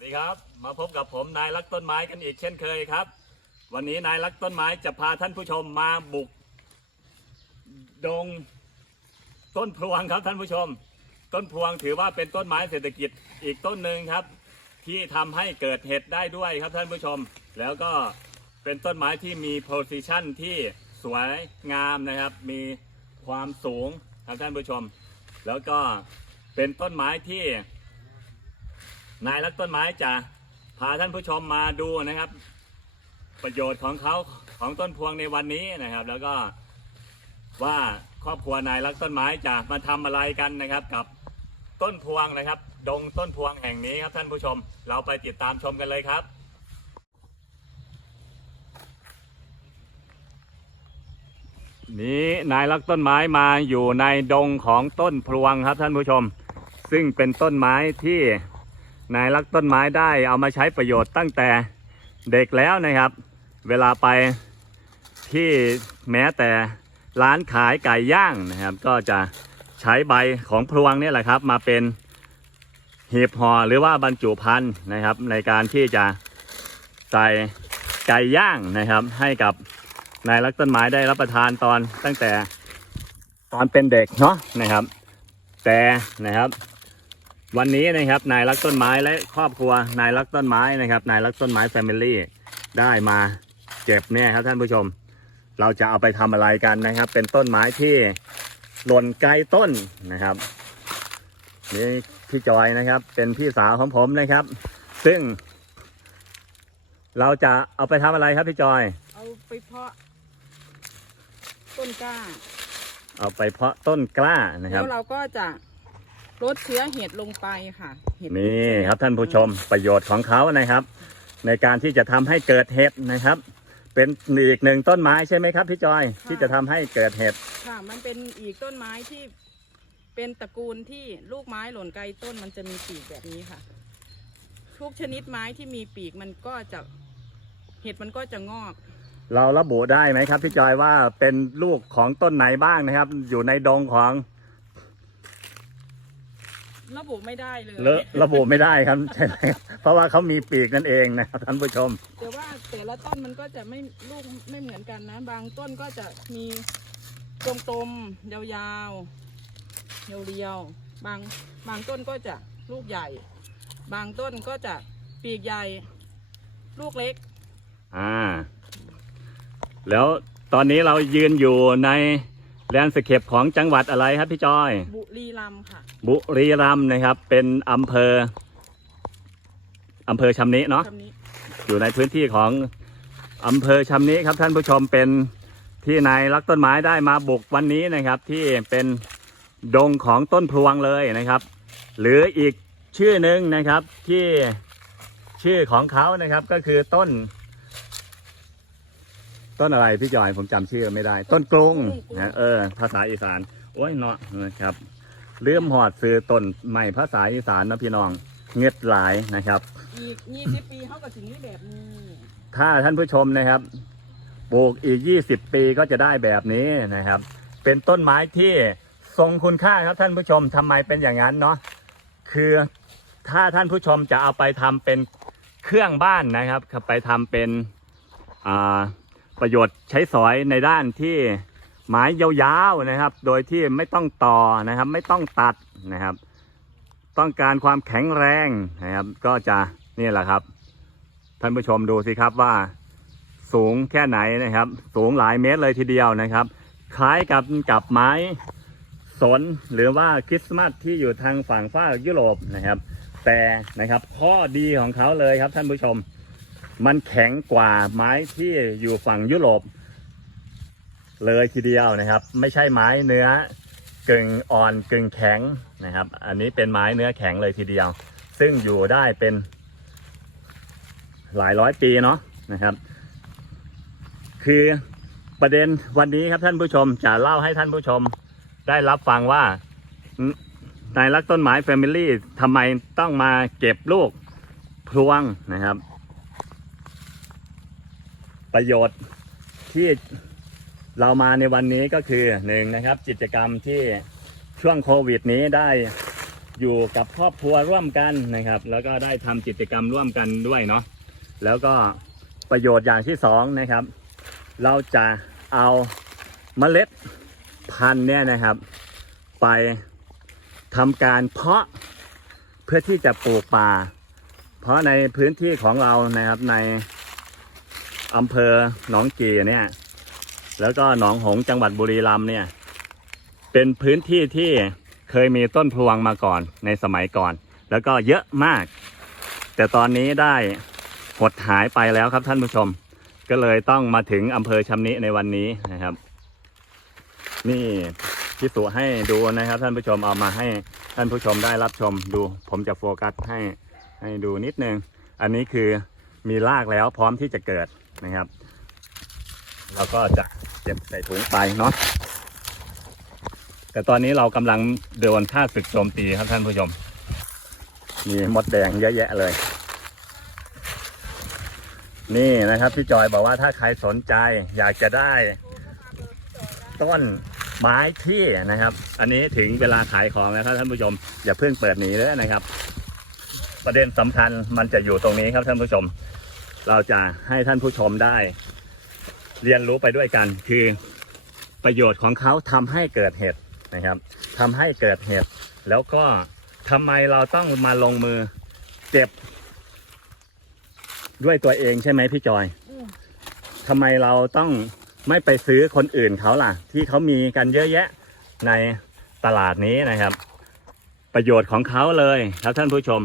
วัสดีครับ มาพบกับผมนายรักต้นไม้กันอีกเช่นเคยครับ วันนี้นายรักต้นไม้จะพาท่านผู้ชมมาบุก ดงต้นพลวงครับท่านผู้ชม ต้นพลวงถือว่าเป็นต้นไม้เศรษฐกิจอีกต้นหนึ่งครับ ที่ทำให้เกิดเห็ดได้ด้วยครับท่านผู้ชม แล้วก็เป็นต้นไม้ที่มีโพซิชันที่สวยงามนะครับ มีความสูงครับท่านผู้ชม แล้วก็เป็นต้นไม้ที่ นายรักต้นไม้จะพาท่านผู้ชมมาดูนะครับ ประโยชน์ของเขาของต้นพวงในวันนี้นะครับ แล้วก็ว่าครอบครัวนายรักต้นไม้จะมาทำอะไรกันนะครับ กับต้นพวงนะครับ ดงต้นพวงแห่งนี้ครับท่านผู้ชม เราไปติดตามชมกันเลยครับนี้นายรักต้นไม้มาอยู่ในดงของต้นพลวงครับท่านผู้ชม ซึ่งเป็นต้นไม้ที่ นายรักต้นไม้ได้เอามาใช้ประโยชน์ตั้งแต่เด็กแล้วนะครับ เวลาไปที่แม้แต่ร้านขายไก่ย่างนะครับ ก็จะใช้ใบของพลวงนี่แหละครับ มาเป็นหีบห่อหรือว่าบรรจุภัณฑ์นะครับ ในการที่จะใส่ไก่ย่างนะครับ ให้กับนายรักต้นไม้ได้รับประทานตอนตั้งแต่ตอนเป็นเด็กเนาะนะครับ แต่นะครับ วันนี้นะครับนายรักต้นไม้และครอบครัวนายรักต้นไม้นะครับนายรักต้นไม้แฟมิลี่ได้มาเก็บเนี่ยครับท่านผู้ชม เราจะเอาไปทำอะไรกันนะครับ เป็นต้นไม้ที่หล่นไกลต้นนะครับนี่พี่จอยนะครับเป็นพี่สาวของผมนะครับ ซึ่ง เราจะเอาไปทำอะไรครับพี่จอย เอาไปเพาะต้นกล้า เอาไปเพาะต้นกล้านะคแล้รับวเราก็จะ ลดเชื้อเห็ดลงไปค่ะเห็ดนี่ครับท่านผู้ชมประโยชน์ของเขานะครับ ในการที่จะทำให้เกิดเห็ดนะครับ เป็นอีกหนึ่งต้นไม้ใช่ไหมครับพี่จอยที่จะทำให้เกิดเห็ดค่ะ มันเป็นอีกต้นไม้ที่เป็นตระกูลที่ลูกไม้หล่นไกลต้นมันจะมีปีกแบบนี้ค่ะ ทุกชนิดไม้ที่มีปีกมันก็จะเห็ดมันก็จะงอก เราระบุได้ไหมครับพี่จอยว่าเป็นลูกของต้นไหนบ้างนะครับ อยู่ในดงของ ระบุไม่ได้เลยเลอะระบุไม่ได้ครับใช่ไหมครับเพราะว่าเขามีปีกนั่นเองนะครับท่านผู้ชม แต่ว่าแต่ละต้นมันก็จะไม่ลูกไม่เหมือนกันนะ บางต้นก็จะมีตรงตมๆยาวๆเรียวๆบางบางต้นก็จะลูกใหญ่ บางต้นก็จะปีกใหญ่ ลูกเล็ก อ่า แล้วตอนนี้เรายืนอยู่ใน แลนด์สเคปของจังหวัดอะไรครับพี่จอย บุรีรัมย์ค่ะบุรีรัมย์นะครับ เป็นอำเภออำเภอชำนิเนาะ คำนี้อยู่ในพื้นที่ของอำเภอชำนิครับท่านผู้ชมเป็นที่นายรักต้นไม้ได้มาบุกวันนี้นะครับ ที่เป็นดงของต้นพลวงเลยนะครับ หรืออีกชื่อหนึ่งนะครับที่ชื่อของเขานะครับก็คือต้น ต้นอะไรพี่จอยผมจำชื่อไม่ได้ ต้นกรุงนะเออ ภาษาอีสานโอ้ยเนาะนะครับเลื่อมหอดซื้อต้นใหม่ภาษาอีสานนะพี่น้องเงือดหลายนะครับอีกยี่สิบปีเขากับสิ่งนี้แบบนี้ ถ้าท่านผู้ชมนะครับปลูกอีก20ปีก็จะได้แบบนี้นะครับ เป็นต้นไม้ที่ทรงคุณค่าครับท่านผู้ชมทำไมเป็นอย่างนั้นเนาะคือถ้าท่านผู้ชมจะเอาไปทำเป็นเครื่องบ้านนะครับไปทำเป็นอ่า ประโยชน์ใช้สอยในด้านที่ไม้ยาวๆนะครับ โดยที่ไม่ต้องต่อนะครับ ไม่ต้องตัดนะครับ ต้องการความแข็งแรงนะครับ ก็จะนี่แหละครับ ท่านผู้ชมดูสิครับว่าสูงแค่ไหนนะครับ สูงหลายเมตรเลยทีเดียวนะครับ คล้ายกับกับไม้สนหรือว่าคริสต์มาสที่อยู่ทางฝั่งฝ้ายุโรปนะครับ แต่นะครับข้อดีของเขาเลยครับท่านผู้ชม มันแข็งกว่าไม้ที่อยู่ฝั่งยุโรปเลยทีเดียวนะครับ ไม่ใช่ไม้เนื้อกึ่งอ่อนกึ่งแข็งนะครับ อันนี้เป็นไม้เนื้อแข็งเลยทีเดียว ซึ่งอยู่ได้เป็นหลายร้อยปีเนาะนะครับ คือประเด็นวันนี้ครับท่านผู้ชมจะเล่าให้ท่านผู้ชม ได้รับฟังว่านายรักต้นไม้แฟมิลี่ทำไมต้องมาเก็บลูกพลวงนะครับ ประโยชน์ที่เรามาในวันนี้ก็คือหนึ่งนะครับกิจกรรมที่ช่วงโควิดนี้ได้อยู่กับครอบครัวร่วมกันนะครับ แล้วก็ได้ทำกิจกรรมร่วมกันด้วยเนาะแล้วก็ประโยชน์อย่างที่สองนะครับ เราจะเอาเมล็ดพันธุ์เนี่ยนะครับ ไปทำการเพาะเพื่อที่จะปลูกป่า เพราะในพื้นที่ของเรานะครับใน อำเภอหนองกีเนี่ย แล้วก็หนองหงส์จังหวัดบุรีรัมย์เนี่ย เป็นพื้นที่ที่เคยมีต้นพลวงมาก่อนในสมัยก่อน แล้วก็เยอะมาก แต่ตอนนี้ได้หดหายไปแล้วครับท่านผู้ชม ก็เลยต้องมาถึงอำเภอชำนิในวันนี้นะครับ นี่พิสูจให้ดูนะครับ ท่านผู้ชมเอามาให้ท่านผู้ชมได้รับชมดู ผมจะโฟกัสให้ให้ดูนิดนึง อันนี้คือ มีรากแล้วพร้อมที่จะเกิดนะครับ เราก็จะเก็บใส่ถุงไปเนาะแต่ตอนนี้เรากำลังโดนค่าศึกโจมตีครับท่านผู้ชม มีมดแดงเยอะแยะเลย นี่นะครับพี่จอยบอกว่าถ้าใครสนใจอยากจะได้ ต้นไม้ที่นะครับ อันนี้ถึงเวลาขายของแล้วครับท่านผู้ชม อย่าเพิ่งเปิดหนีเลยนะครับ ประเด็นสำคัญมันจะอยู่ตรงนี้ครับท่านผู้ชม เราจะให้ท่านผู้ชมได้ เรียนรู้ไปด้วยกัน คือประโยชน์ของเขาทำให้เกิดเหตุนะครับทำให้เกิดเหตุแล้วก็ทำไมเราต้องมาลงมือเก็บ ด้วยตัวเองใช่ไหมพี่จอยอืมทำไมเราต้องไม่ไปซื้อคนอื่นเขาล่ะ ที่เขามีกันเยอะแยะในตลาดนี้นะครับ ประโยชน์ของเขาเลยครับท่านผู้ชม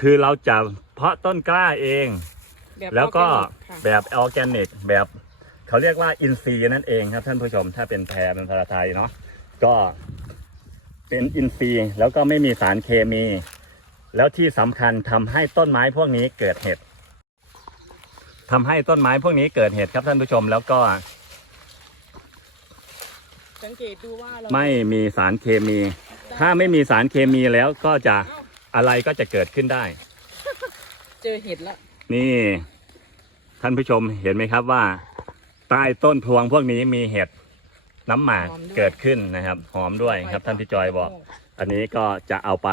คือเราจะเพาะต้นกล้าเอง แบบแล้วก็ออร์แกนิค่ะ แบบออร์แกนิกแบบเขาเรียกว่าอินทรีย์นั่นเองครับท่านผู้ชมถ้าเป็นแพรเป็นภาษาไทยเนาะก็เป็นอินทรีย์แล้วก็ไม่มีสารเคมี แล้วที่สำคัญทำให้ต้นไม้พวกนี้เกิดเห็ดทำให้ต้นไม้พวกนี้เกิดเห็ดครับท่านผู้ชมแล้วก็ สังเกตดูว่าเราไม่มีสารเคมี ถ้าไม่มีสารเคมีแล้วก็จะเอ้าอะไรก็จะเกิดขึ้นได้ เจอเห็ดแล้วนี่ ท่านผู้ชมเห็นไหมครับว่า ใต้ต้นพลวงพวกนี้มีเห็ดน้ำหมากเกิดขึ้นนะครับ หอมด้วยครับท่านพี่จอยบอก อันนี้ก็จะเอาไป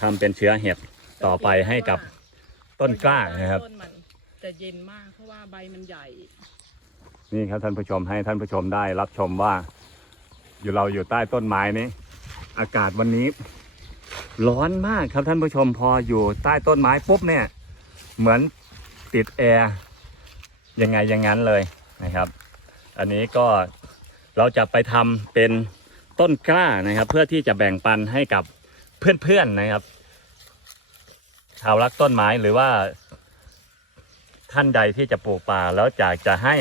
ทำเป็นเชื้อเห็ดต่อไปให้กับต้นกล้านะครับ ต้นมันจะเย็นมากเพราะว่าใบมันใหญ่ นี่ครับท่านผู้ชมให้ท่านผู้ชมได้รับชมว่า อยู่เราอยู่ใต้ต้นไม้นี้ อากาศวันนี้ ร้อนมากครับท่านผู้ชมพออยู่ใต้ต้นไม้ปุ๊บเนี่ย เหมือนติดแอร์ ยังไงอย่างนั้นเลยนะครับ อันนี้ก็เราจะไปทำเป็นต้นกล้านะครับ เพื่อที่จะแบ่งปันให้กับเพื่อนๆนะครับชาวรักต้นไม้หรือว่าท่านใดที่จะปลูกป่าแล้วอยากจะให้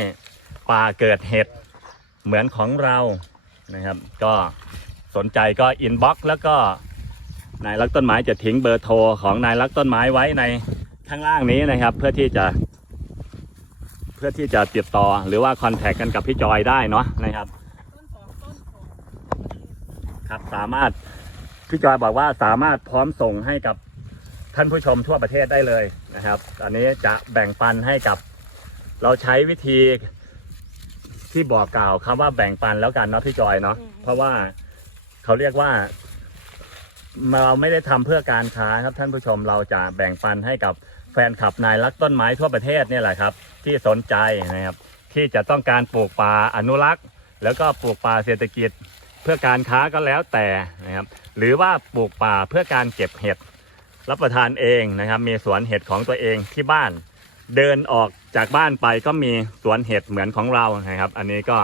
ป่าเกิดเห็ดเหมือนของเรานะครับ ก็สนใจก็อินบ็อกซ์แล้วก็นายรักต้นไม้จะทิ้งเบอร์โทรของนายรักต้นไม้ไว้ในข้างล่างนี้นะครับ เพื่อที่จะ เพื่อที่จะติดต่อหรือว่าคอนแทคกันกับพี่จอยได้เนาะนะครับครับสามารถพี่จอยบอกว่าสามารถพร้อมส่งให้กับท่านผู้ชมทั่วประเทศได้เลยนะครับ อันนี้จะแบ่งปันให้กับเราใช้วิธีที่บอกกล่าวคำว่าแบ่งปันแล้วกันเนาะพี่จอยเนาะเพราะว่าเขาเรียกว่าเราไม่ได้ทำเพื่อการค้าครับท่านผู้ชมเราจะแบ่งปันให้กับ ฟนคลับนายรักต้นไม้ทั่วประเทศเนี่ยแหละครับ ที่สนใจนะครับที่จะต้องการปลูกป่าอนุรักษ์ แล้วก็ปลูกป่าเศรษฐกิจเพื่อการค้าก็แล้วแต่นะครับหรือว่าปลูกป่าเพื่อการเก็บเห็ดรับประทานเองนะครับ มีสวนเห็ดของตัวเองที่บ้าน เดินออกจากบ้านไปก็มีสวนเห็ดเหมือนของเรานะครับ อันนี้ก็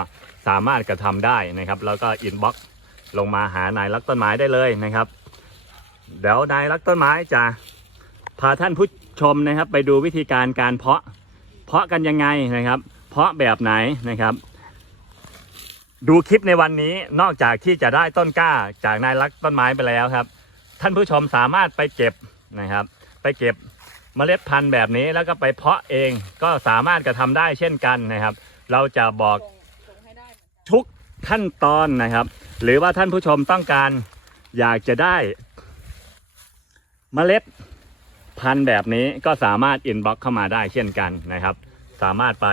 สามารถกระทำได้นะครับ แล้วก็อินบ็อกซ์ลงมาหานายรักต้นไม้ได้เลยนะครับ เดี๋ยวนายรักต้นไม้จะพาท่านผู้ ชมนะครับ ไปดูวิธีการการเพาะ เพาะกันยังไงนะครับ เพาะแบบไหนนะครับ ดูคลิปในวันนี้นอกจากที่จะได้ต้นกล้าจากนายรักต้นไม้ไปแล้วครับ ท่านผู้ชมสามารถไปเก็บนะครับ ไปเก็บเมล็ดพันธุ์แบบนี้แล้วก็ไปเพาะเองก็สามารถกระทำได้เช่นกันนะครับ เราจะบอกทุกขั้นตอนนะครับ หรือว่าท่านผู้ชมต้องการอยากจะได้เมล็ด พันธุ์แบบนี้ก็สามารถอินบ็อกเข้ามาได้เช่นกันนะครับ สามารถไป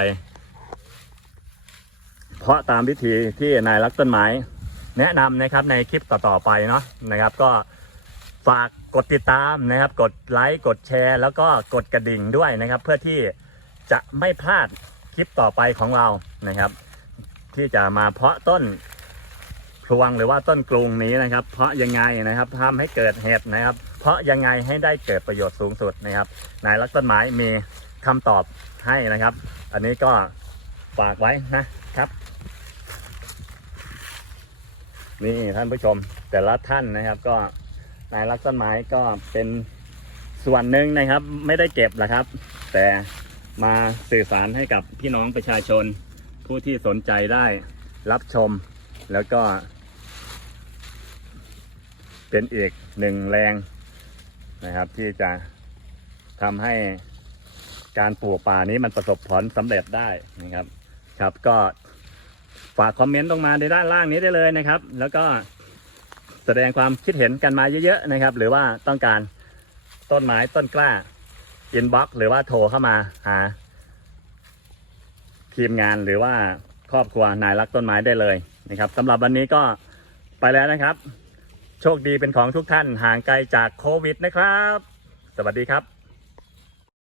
เพาะตามวิธีที่นายรักต้นไม้แนะนำนะครับในคลิปต่อๆไปเนาะนะครับ ก็ฝากกดติดตามนะครับ กดไลค์กดแชร์ แล้วก็กดกระดิ่งด้วยนะครับ เพื่อที่จะไม่พลาดคลิปต่อไปของเรานะครับ ที่จะมาเพาะต้นพลวงหรือว่าต้นกรุงนี้นะครับ เพาะยังไงนะครับทำให้เกิดเห็ดนะครับ เพราะยังไงให้ได้เกิดประโยชน์สูงสุดนะครับ นายรักต้นไม้มีคำตอบให้นะครับ อันนี้ก็ฝากไว้นะครับ นี่ท่านผู้ชมแต่ละท่านนะครับ ก็นายรักต้นไม้ก็เป็นส่วนหนึ่งนะครับ ไม่ได้เก็บหรอกครับ แต่มาสื่อสารให้กับพี่น้องประชาชน ผู้ที่สนใจได้รับชมแล้วก็ เป็นอีกหนึ่งแรง นะครับ ที่จะทำให้การปลูกป่านี้มันประสบผลสำเร็จได้นะครับ ครับก็ฝากคอมเมนต์ลงมาในด้านล่างนี้ได้เลยนะครับ แล้วก็แสดงความคิดเห็นกันมาเยอะๆนะครับ หรือว่าต้องการต้นไม้ต้นกล้าอินบ็อกหรือว่าโทรเข้ามาหาทีมงานหรือว่าครอบครัวนายรักต้นไม้ได้เลยนะครับสำหรับวันนี้ก็ไปแล้วนะครับ โชคดีเป็นของทุกท่านห่างไกลจากโควิดนะครับ สวัสดีครับ